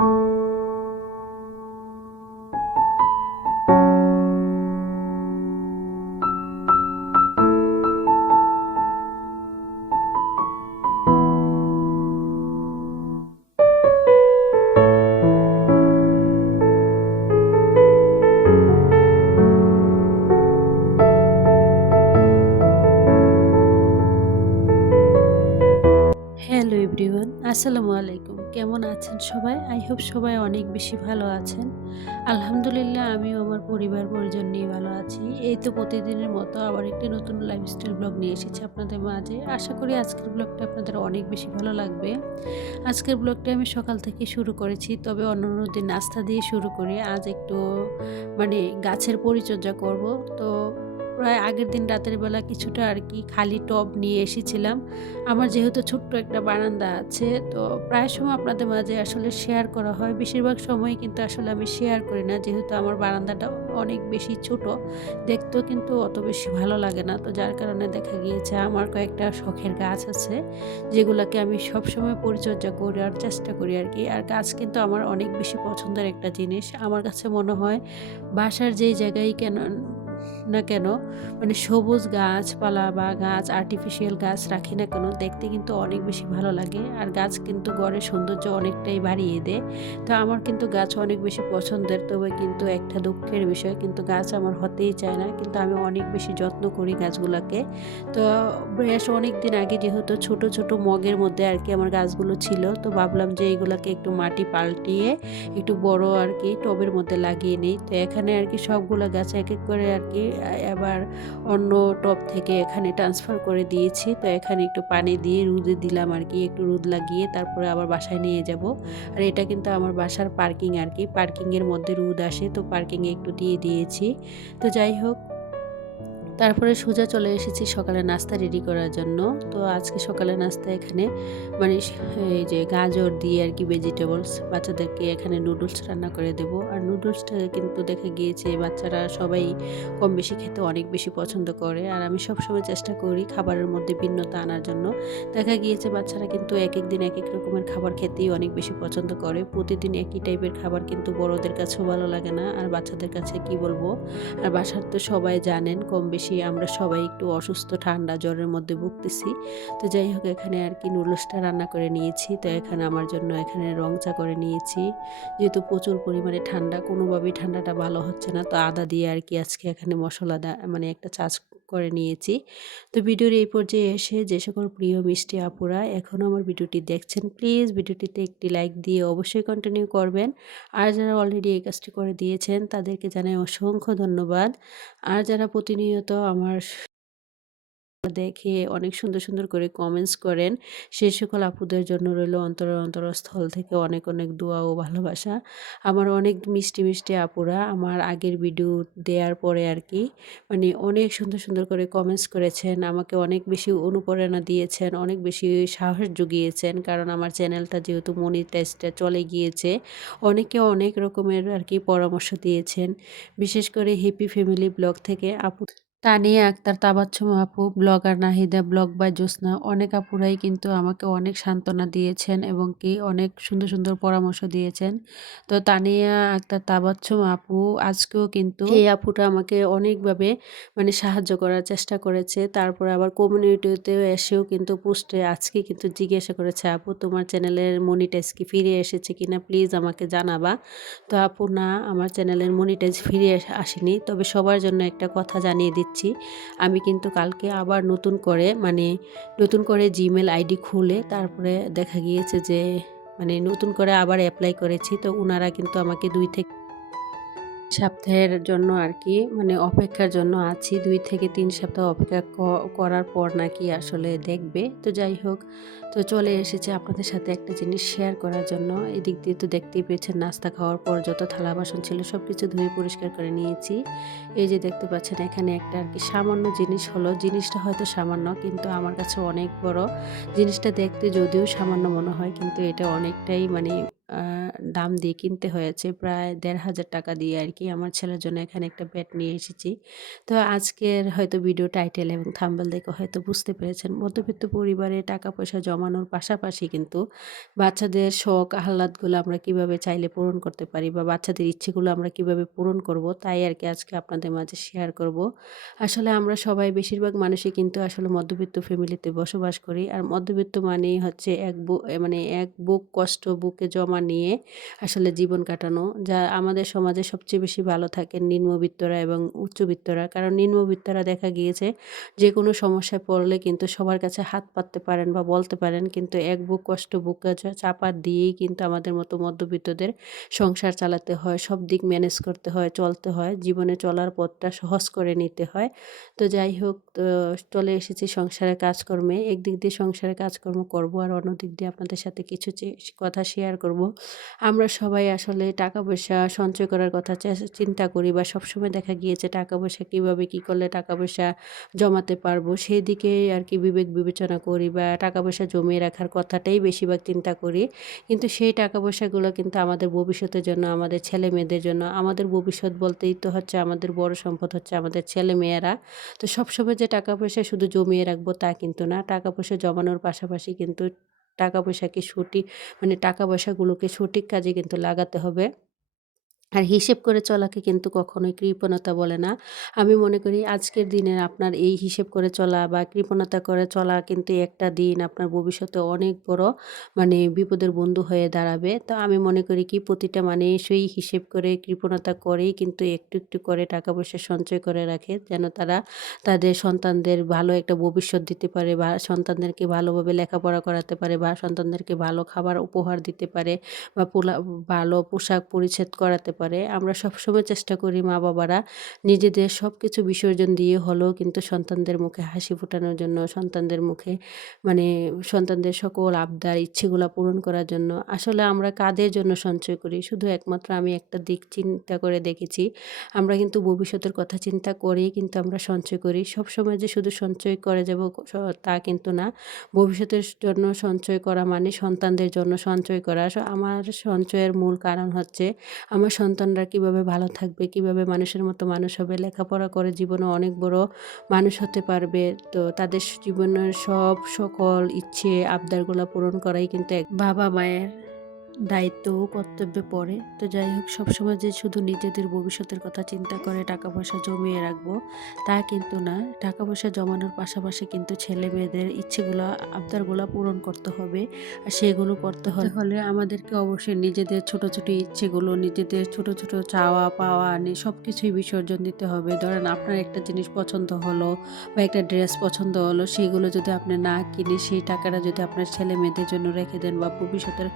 Hello everyone, আসসালামু আলাইকুম। কেমন আছেন সবাই? আই হোপ সবাই অনেক বেশি ভালো আছেন। আলহামদুলিল্লাহ আমিও আমার পরিবার পরিজন নিয়ে ভালো আছি। এই তো প্রতিদিনের মতো আবার একটি নতুন লাইফস্টাইল ব্লগ নিয়ে এসেছি আপনাদের মাঝে। আশা করি আজকের ব্লগটা আপনাদের অনেক বেশি ভালো লাগবে। আজকের ব্লগটা আমি সকাল থেকে শুরু করেছি, তবে অন্যান্য দিন নাস্তা দিয়ে শুরু করি। আজ একটু গাছের পরিচর্যা করব। তো প্রায় আগের দিন রাতের বেলা কিছুটা আর কি খালি টব নিয়ে এসেছিলাম। আমার যেহেতু ছোট্ট একটা বারান্দা আছে, তো প্রায় সময় আপনাদের মাঝে আসলে শেয়ার করা হয়। বেশিরভাগ সময়ই কিন্তু আসলে আমি শেয়ার করি না, যেহেতু আমার বারান্দাটা অনেক বেশি ছোট। দেখতেও কিন্তু অত বেশি ভালো লাগে না। তো যার কারণে দেখা গিয়েছে আমার কয়েকটা শখের গাছ আছে, যেগুলাকে আমি সবসময় পরিচর্যা করার চেষ্টা করি আর কি। আর গাছ কিন্তু আমার অনেক বেশি পছন্দের একটা জিনিস। আমার কাছে মনে হয় বাসার যেই জায়গায় কেন না কেন, সবুজ গাছপালা বা গাছ আর্টিফিশিয়াল গাছ রাখি না কেন, দেখতে কিন্তু অনেক বেশি ভালো লাগে। আর গাছ কিন্তু ঘরের সৌন্দর্য অনেকটাই বাড়িয়ে দেয়। তো আমার কিন্তু গাছ অনেক বেশি পছন্দের। তবে কিন্তু একটা দুঃখের বিষয়, কিন্তু গাছ আমার হতেই চায় না, কিন্তু আমি অনেক বেশি যত্ন করি গাছগুলোকে। তো বেশ অনেক দিন আগে যেহেতু ছোট ছোট মগের মধ্যে আর কি আমার গাছগুলো ছিল, তো ভাবলাম যে এইগুলোকে একটু মাটি পাল্টিয়ে একটু বড় আর কি টবের মধ্যে লাগিয়ে নিই। তো এখানে আর কি সবগুলো গাছ এক এক করে আর কি এবার অন্য টব থেকে এখানে ট্রান্সফার করে দিয়েছি। তো এখানে একটু পানি দিয়ে রোদে দিলাম আর কি, একটু রোদ লাগিয়ে তারপরে আবার বাসায় নিয়ে যাব। আর এটা কিন্তু আমার বাসার পার্কিং আর কি, পার্কিংয়ের মধ্যে রোদ আসে, তো পার্কিংয়ে একটু দিয়ে দিয়েছি। তো যাই হোক, তারপরে সোজা চলে এসেছি সকালে নাস্তা রেডি করার জন্য। তো আজকে সকালে নাস্তা এখানে এই যে গাজর দিয়ে আর কি ভেজিটেবলস, বাচ্চাদেরকে এখানে নুডলস রান্না করে দেব। আর নুডলসটা কিন্তু দেখে গিয়েছে বাচ্চারা সবাই কম বেশি খেতে অনেক বেশি পছন্দ করে। আর আমি সবসময় চেষ্টা করি খাবারের মধ্যে ভিন্নতা আনার জন্য। দেখা গিয়েছে বাচ্চারা কিন্তু এক এক দিন এক এক রকমের খাবার খেতেই অনেক বেশি পছন্দ করে। প্রতিদিন একই টাইপের খাবার কিন্তু বড়দের কাছেও ভালো লাগে না, আর বাচ্চাদের কাছে কি বলবো। আর বাসার তো সবাই জানেন কম বেশি আমরা সবাই একটু অসুস্থ, ঠান্ডা জ্বরের মধ্যে ভুগতেছি। তো যাই হোক, এখানে আর কি নুডলসটা রান্না করে নিয়েছি। তো এখানে আমার জন্য এখানে রং চা করে নিয়েছি, যেহেতু প্রচুর পরিমাণে ঠান্ডা, কোনোভাবেই ঠান্ডাটা ভালো হচ্ছে না। তো আদা দিয়ে আর কি আজকে এখানে মশলা একটা চাষ করে নিয়েছি। তো ভিডিওর এই পর্যায়ে এসে যে সকল প্রিয় মিষ্টি আপুরা এখনও আমার ভিডিওটি দেখছেন, প্লিজ ভিডিওটিতে একটি লাইক দিয়ে অবশ্যই কন্টিনিউ করবেন। আর যারা অলরেডি এই কাজটি করে দিয়েছেন তাদেরকে জানাই অসংখ্য ধন্যবাদ। আর যারা প্রতিনিয়ত আমার দেখে অনেক সুন্দর সুন্দর করে কমেন্টস করেন, সেই সকল আপুদের জন্য রইল অন্তরস্থল থেকে অনেক অনেক দোয়া ও ভালোবাসা। আমার অনেক মিষ্টি মিষ্টি আপুরা আমার আগের ভিডিও দেওয়ার পরে আর কি অনেক সুন্দর সুন্দর করে কমেন্টস করেছেন, আমাকে অনেক বেশি অনুপ্রেরণা দিয়েছেন, অনেক বেশি সাহস জুগিয়েছেন। কারণ আমার চ্যানেলটা যেহেতু মনিটাইজটা চলে গিয়েছে, অনেকে অনেক রকমের আর কি পরামর্শ দিয়েছেন। বিশেষ করে হ্যাপি ফ্যামিলি ব্লগ থেকে আপু তানিয়া আক্তার, তাবাচ্ছুম আপু, ব্লগার নাহিদা, ব্লগ বাই জ্যোৎস্না, অনেক আপুরাই কিন্তু আমাকে অনেক সান্ত্বনা দিয়েছেন এবং কি অনেক সুন্দর সুন্দর পরামর্শ দিয়েছেন। তো তানিয়া আক্তার, তাবাচ্ছুম আপু আজকেও কিন্তু এই আপুটা আমাকে অনেকভাবে সাহায্য করার চেষ্টা করেছে। তারপরে আবার কমিউনিটিতেও এসেও কিন্তু পোস্টে আজকে কিন্তু জিজ্ঞাসা করেছে, আপু তোমার চ্যানেলের মনিটাইজ কি ফিরে এসেছে কিনা, প্লিজ আমাকে জানাবা। তো আপু না, আমার চ্যানেলের মনিটাইজ ফিরে আসেনি, তবে সবার জন্য একটা কথা জানিয়ে দিচ্ছি, আমি কিন্তু কালকে আবার নতুন করে জিমেল আইডি খুলে তারপরে দেখা গিয়েছে যে নতুন করে আবার অ্যাপ্লাই করেছি। তো ওনারা কিন্তু আমাকে 2 থেকে সপ্তাহের জন্য আর কি অপেক্ষার জন্য আছি। 2 থেকে 3 সপ্তাহ অপেক্ষা করার পর নাকি আসলে দেখবে। তো যাই হোক, তো চলে এসেছি আপনাদের সাথে একটা জিনিস শেয়ার করার জন্য। এদিক দিয়ে তো দেখতেই পেয়েছেন, নাস্তা খাওয়ার পর যত থালা বাসন ছিল সব কিছু ধুয়ে পরিষ্কার করে নিয়েছি। এই যে দেখতে পাচ্ছেন এখানে একটা আর কি সামান্য জিনিস হলো, জিনিসটা হয়তো সামান্য কিন্তু আমার কাছে অনেক বড়। জিনিসটা দেখতে যদিও সামান্য মনে হয়, কিন্তু এটা অনেকটাই দাম দিয়ে কিনতে হয়েছে, প্রায় ১,৫০০ টাকা দিয়ে আর কি। আমার ছেলের জন্য এখানে একটা ব্যাট নিয়ে এসেছি। তো আজকের হয়তো ভিডিও টাইটেল এবং থাম্বনেল দেখে হয়তো বুঝতে পেরেছেন, মধ্যবিত্ত পরিবারে টাকা পয়সা জমানোর পাশাপাশি কিন্তু বাচ্চাদের শখ আহ্লাদগুলো আমরা কিভাবে চাইলে পূরণ করতে পারি বা বাচ্চাদের ইচ্ছেগুলো আমরা কিভাবে পূরণ করব, তাই আর কি আজকে আপনাদের মাঝে শেয়ার করব। আসলে আমরা সবাই বেশিরভাগ মানুষই কিন্তু আসলে মধ্যবিত্ত ফ্যামিলিতে বসবাস করি। আর মধ্যবিত্ত মানেই হচ্ছে মানে এক বুক কষ্ট বুকে জমা নিয়ে আসলে জীবন কাটানো। যা আমাদের সমাজে সবচেয়ে বেশি ভালো থাকেন নিম্নবিত্তরা এবং উচ্চবিত্তরা। কারণ নিম্নবিত্তরা দেখা গিয়েছে যেকোনো সমস্যায় পড়লে কিন্তু সবার কাছে হাত পাততে পারেন বা বলতে পারেন। কিন্তু এক বুক কষ্ট বুকে চাপা দিয়েই কিন্তু আমাদের মতো মধ্যবিত্তদের সংসার চালাতে হয়, সব দিক ম্যানেজ করতে হয়, চলতে হয়, জীবনে চলার পথটা সহজ করে নিতে হয়। তো যাই হোক, তো চলে এসেছি সংসারের কাজকর্মে। একদিক দিয়ে সংসারের কাজকর্ম করব আর অন্যদিক দিয়ে আপনাদের সাথে কিছু কথা শেয়ার করব। আমরা সবাই আসলে টাকা পয়সা সঞ্চয় করার কথা চিন্তা করি বা সবসময় দেখা গিয়েছে টাকা পয়সা কীভাবে কী করলে টাকা পয়সা জমাতে পারবো সেই দিকে আর কি বিবেক বিবেচনা করি বা টাকা পয়সা জমিয়ে রাখার কথাটাই বেশিরভাগ চিন্তা করি। কিন্তু সেই টাকা পয়সাগুলো কিন্তু আমাদের ভবিষ্যতের জন্য, আমাদের ছেলে মেয়েদের জন্য, আমাদের ভবিষ্যৎ বলতেই তো হচ্ছে আমাদের বড় সম্পদ হচ্ছে আমাদের ছেলে মেয়েরা। তো সবসময় যে টাকা পয়সা শুধু জমিয়ে রাখবো তা কিন্তু না। টাকা পয়সা জমানোর পাশাপাশি কিন্তু টাকা পয়সাকে মানে টাকা পয়সাগুলোকে সঠিক কাজে কিন্তু লাগাতে হবে। আর হিসেব করে চলাকে কিন্তু কখনোই কৃপণতা বলে না। আমি মনে করি আজকের দিনে আপনার এই হিসেব করে চলা বা কৃপণতা করে চলা কিন্তু একটা দিন আপনার ভবিষ্যতে অনেক বড় মানে বিপদের বন্ধু হয়ে দাঁড়াবে। তো আমি মনে করি কি প্রতিটা মানুষই হিসেব করে কৃপণতা করেই কিন্তু একটু, একটু করে টাকা পয়সা সঞ্চয় করে রাখে। যেন তারা তাদের সন্তানদের ভালো একটা ভবিষ্যৎ দিতে পারে বা সন্তানদেরকে ভালোভাবে লেখাপড়া করাতে পারে বা সন্তানদেরকে ভালো খাবার উপহার দিতে পারে বা ভালো পোশাক পরিচ্ছদ করাতে পারে। আমরা সবসময় চেষ্টা করি মা-বাবারা নিজেদের সবকিছু বিসর্জন দিয়ে হলেও কিন্তু সন্তানদের মুখে হাসি ফোটানোর জন্য, সন্তানদের মুখে মানে সন্তানদের সকল আবদার, ইচ্ছেগুলা পূরণ করার জন্য। আসলে আমরা কাদের জন্য সঞ্চয় করি? শুধু একমাত্র আমি একটা দিক চিন্তা করে দেখেছি। আমরা কিন্তু ভবিষ্যতের কথা চিন্তা করেই কিন্তু আমরা সঞ্চয় করি। সবসময় যে শুধু সঞ্চয় করে যাব তা কিন্তু না। ভবিষ্যতের জন্য সঞ্চয় করা মানে সন্তানদের জন্য সঞ্চয় করা। আমার সঞ্চয়ের মূল কারণ হচ্ছে আমার সন্তানরা কিভাবে ভালো থাকবে, কিভাবে মানুষের মতো মানুষ হবে, লেখাপড়া করে জীবনে অনেক বড় মানুষ হতে পারবে। তো তাদের জীবনের সকল ইচ্ছে আবদারগুলা পূরণ করাই কিন্তু এক বাবা-মায়ের দায়িত্ব ও কর্তব্যে পড়ে। তো যাই হোক, সবসময় যে শুধু নিজেদের ভবিষ্যতের কথা চিন্তা করে টাকা পয়সা জমিয়ে রাখবো তা কিন্তু না। টাকা পয়সা জমানোর পাশাপাশি কিন্তু ছেলে মেয়েদের ইচ্ছেগুলা আবদারগুলা পূরণ করতে হবে। আর সেগুলো করতে হলে আমাদেরকে অবশ্যই নিজেদের ছোট, ছোট ইচ্ছেগুলো, নিজেদের ছোট, ছোট চাওয়া পাওয়া সব কিছুই বিসর্জন দিতে হবে। ধরেন আপনার একটা জিনিস পছন্দ হলো বা একটা ড্রেস পছন্দ হলো, সেগুলো যদি আপনি না কিনে সেই টাকাটা যদি আপনার ছেলে মেয়েদের জন্য রেখে দেন বা ভবিষ্যতের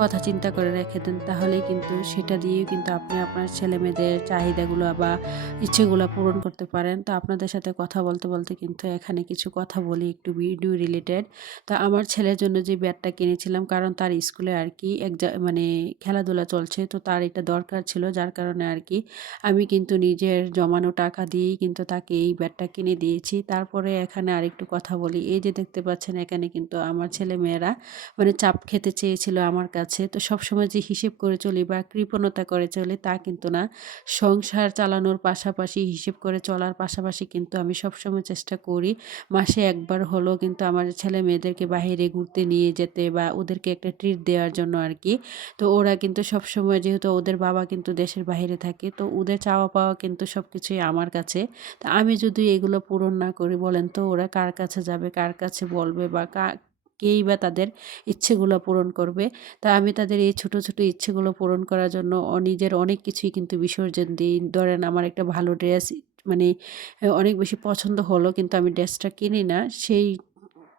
কথা চিন্তা করে রেখে দেন, তাহলেই কিন্তু সেটা দিয়েই কিন্তু আপনি আপনার ছেলে মেয়েদের চাহিদাগুলো বা ইচ্ছেগুলো পূরণ করতে পারেন। তো আপনাদের সাথে কথা বলতে বলতে কিন্তু এখানে কিছু কথা বলি একটু ভিডিও রিলেটেড। তো আমার ছেলের জন্য যে ব্যাটটা কিনেছিলাম, কারণ তার স্কুলে আর কি মানে খেলাধুলা চলছে, তো তার এটা দরকার ছিল, যার কারণে আর কি আমি কিন্তু নিজের জমানো টাকা দিয়েই কিন্তু তাকে এই ব্যাটটা কিনে দিয়েছি। তারপরে এখানে আরেকটু কথা বলি। এই যে দেখতে পাচ্ছেন, এখানে কিন্তু আমার ছেলে মেয়েরা মানে চাপ খেতে চেয়েছিল আমার কাছে। তো সবসময় যে হিসেব করে চলি বা কৃপণতা করে চলি তা কিন্তু না। সংসার চালানোর পাশাপাশি হিসেব করে চলার পাশাপাশি কিন্তু আমি সবসময় চেষ্টা করি মাসে একবার হলেও কিন্তু আমার ছেলে মেয়েদেরকে বাহিরে ঘুরতে নিয়ে যেতে বা ওদেরকে একটা ট্রিট দেওয়ার জন্য আর কি। তো ওরা কিন্তু সবসময়, যেহেতু ওদের বাবা কিন্তু দেশের বাহিরে থাকে, তো ওদের চাওয়া পাওয়া কিন্তু সব কিছুই আমার কাছে। তো আমি যদি এগুলো পূরণ না করি, বলেন তো ওরা কার কাছে যাবে, কার কাছে বলবে বা কেই বা তাদের ইচ্ছেগুলো পূরণ করবে। তা আমি তাদের এই ছোট, ছোট ইচ্ছেগুলো পূরণ করার জন্য নিজের অনেক কিছুই কিন্তু বিসর্জন দিই। ধরেন আমার একটা ভালো ড্রেস মানে অনেক বেশি পছন্দ হলো কিন্তু আমি ড্রেসটা কিনি না। সেই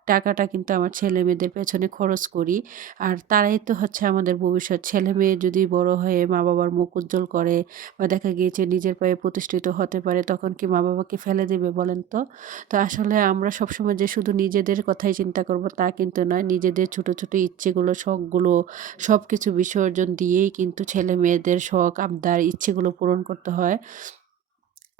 টাকাটা কিন্তু আমার ছেলেমেয়েদের পেছনে খরচ করি। আর তারাই তো হচ্ছে আমাদের ভবিষ্যৎ। ছেলেমেয়ে যদি বড় হয়ে মা-বাবার মুখ উজ্জ্বল করে বা দেখা গিয়েছে নিজের পায়ে প্রতিষ্ঠিত হতে পারে, তখন কি মা-বাবাকে ফেলে দেবে বলেন তো? তো আসলে আমরা সবসময় যে শুধু নিজেদের কথাই চিন্তা করব তা কিন্তু নয়। নিজেদের ছোট, ছোট ইচ্ছেগুলো, শখগুলো সবকিছু বিসর্জন দিয়েই কিন্তু ছেলেমেয়েদের শখ, আবদার, ইচ্ছেগুলো পূরণ করতে হয়।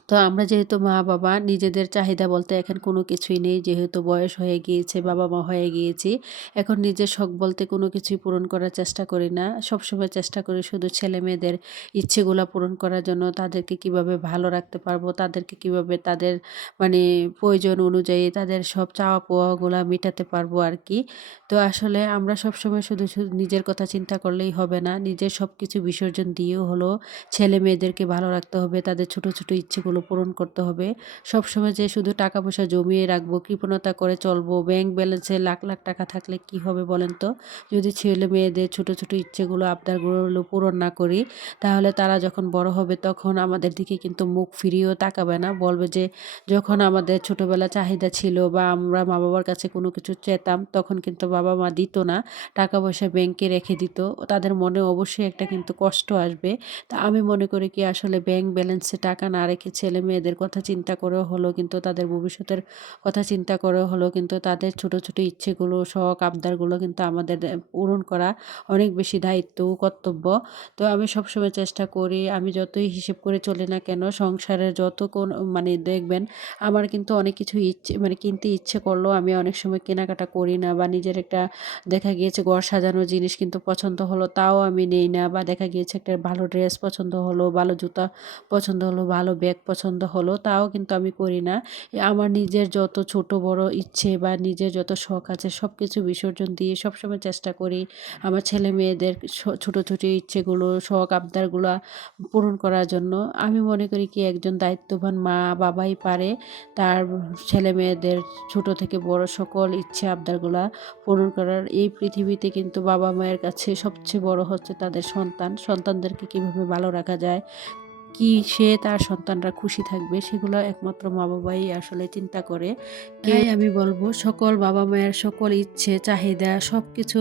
তো আমরা যেহেতু মা-বাবা নিজেদের চাহিদা বলতে এখন কোনো কিছুই নেই। যেহেতু বয়স হয়ে গিয়েছে, বাবা-মা হয়ে গিয়েছি। এখন নিজের শখ বলতে কোনো কিছুই পূরণ করার চেষ্টা করি না। সবসময় চেষ্টা করি শুধু ছেলে-মেয়েদের ইচ্ছেগুলা পূরণ করার জন্য। তাদেরকে কিভাবে ভালো রাখতে পারবো, তাদেরকে কিভাবে তাদের মানে প্রয়োজন অনুযায়ী তাদের সব চাওয়া পাওয়াগুলা মেটাতে পারবো আরকি। তো আসলে আমরা সবসময় শুধু নিজের কথা চিন্তা করলেই হবে না। নিজের সবকিছু বিসর্জন দিয়েও হলো ছেলে-মেয়েদেরকে ভালো রাখতে হবে। তাদের ছোট ইচ্ছেগুলো পূরণ করতে হবে। সবসময় যে শুধু টাকা-পয়সা জমিয়ে রাখবো, কৃপণতা করে চলবো, ব্যাংক ব্যালেন্সে লাখ টাকা থাকলে কি হবে বলেন তো? যদি ছেলে-মেয়েদের ছোট ইচ্ছেগুলো, আবদারগুলো পূরণ না করি, তাহলে তারা যখন বড় হবে তখন আমাদের দিকে কিন্তু মুখ ফিরিয়েও তাকাবে না। বলবে যে, যখন আমাদের ছোটবেলা চাহিদা ছিল বা আমরা মা-বাবার কাছে কোনো কিছু চেতাম, তখন কিন্তু বাবা-মা দিত না। টাকা-পয়সা ব্যাংকে রেখে দিত। তাদের মনে অবশ্যই একটা কিন্তু কষ্ট আসবে। তা আমি মনে করি কি আসলে ব্যাংক ব্যালেন্সে টাকা না রেখে ছেলে-মেয়েদের কথা চিন্তা করেও হলেও কিন্তু তাদের ভবিষ্যতের কথা চিন্তা করেও হলেও কিন্তু তাদের ছোট ইচ্ছেগুলো, শখ, আবদারগুলো কিন্তু আমাদের পূরণ করা অনেক বেশি দায়িত্ব ও কর্তব্য। তো আমি সবসময় চেষ্টা করি, আমি যতই হিসেব করে চলি না কেন, সংসারের যত মানে দেখবেন আমার কিন্তু অনেক কিছু মানে কিনতে ইচ্ছে করলেও আমি অনেক সময় কেনাকাটা করি না, বা নিজের একটা দেখা গিয়েছে ঘর সাজানোর জিনিস কিন্তু পছন্দ হলো তাও আমি নেই না, বা দেখা গিয়েছে একটা ভালো ড্রেস পছন্দ হলো, ভালো জুতা পছন্দ হলো, ভালো ব্যাগ পছন্দ হলো তাও কিন্তু আমি করি না। আমার নিজের যত ছোট বড় ইচ্ছে বা নিজের যত শখ আছে সব কিছু বিসর্জন দিয়ে সবসময় চেষ্টা করি আমার ছেলে মেয়েদের ছোট ইচ্ছেগুলো, শখ আবদারগুলা পূরণ করার জন্য। আমি মনে করি কি একজন দায়িত্ববান মা বাবাই পারে তার ছেলে মেয়েদের ছোট থেকে বড় সকল ইচ্ছে আবদারগুলা পূরণ করার। এই পৃথিবীতে কিন্তু বাবা-মায়ের কাছে সবচেয়ে বড় হচ্ছে তাদের সন্তান। সন্তানদেরকে কিভাবে ভালো রাখা যায়, কি সে তার সন্তানরা খুশি থাকবে সেগুলো একমাত্র মা-বাবাই আসলে চিন্তা করে। তাই আমি বলব সকল বাবা-মায়ের সকল ইচ্ছে, চাহিদা সবকিছু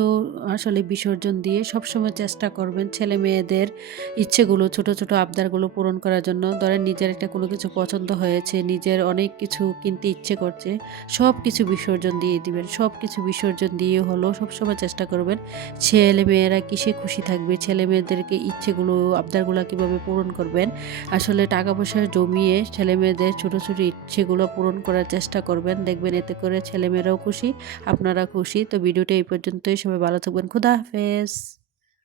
আসলে বিসর্জন দিয়ে সবসময় চেষ্টা করবেন ছেলে-মেয়েদের ইচ্ছেগুলো, ছোট আবদারগুলো পূরণ করার জন্য। ধরেন নিজের একটা কোনো কিছু পছন্দ হয়েছে, নিজের অনেক কিছু কিনতে ইচ্ছে করছে, সবকিছু বিসর্জন দিয়ে দিবেন। সবকিছু বিসর্জন দিয়ে হলেও সবসময় চেষ্টা করবেন ছেলে-মেয়েরা কিসে খুশি থাকবে, ছেলে-মেয়েদেরকে ইচ্ছেগুলো, আবদারগুলো কিভাবে পূরণ করবেন। আসলে টাকা-পয়সা জমিয়ে ছেলে-মেয়েদের ছোট ইচ্ছেগুলো পূরণ করার চেষ্টা করবেন। দেখবেন এতে করে ছেলেমেয়েরাও খুশি, আপনারা খুশি। তো ভিডিওটা এই পর্যন্তই। সবাই ভালো থাকবেন। খোদা হাফেজ।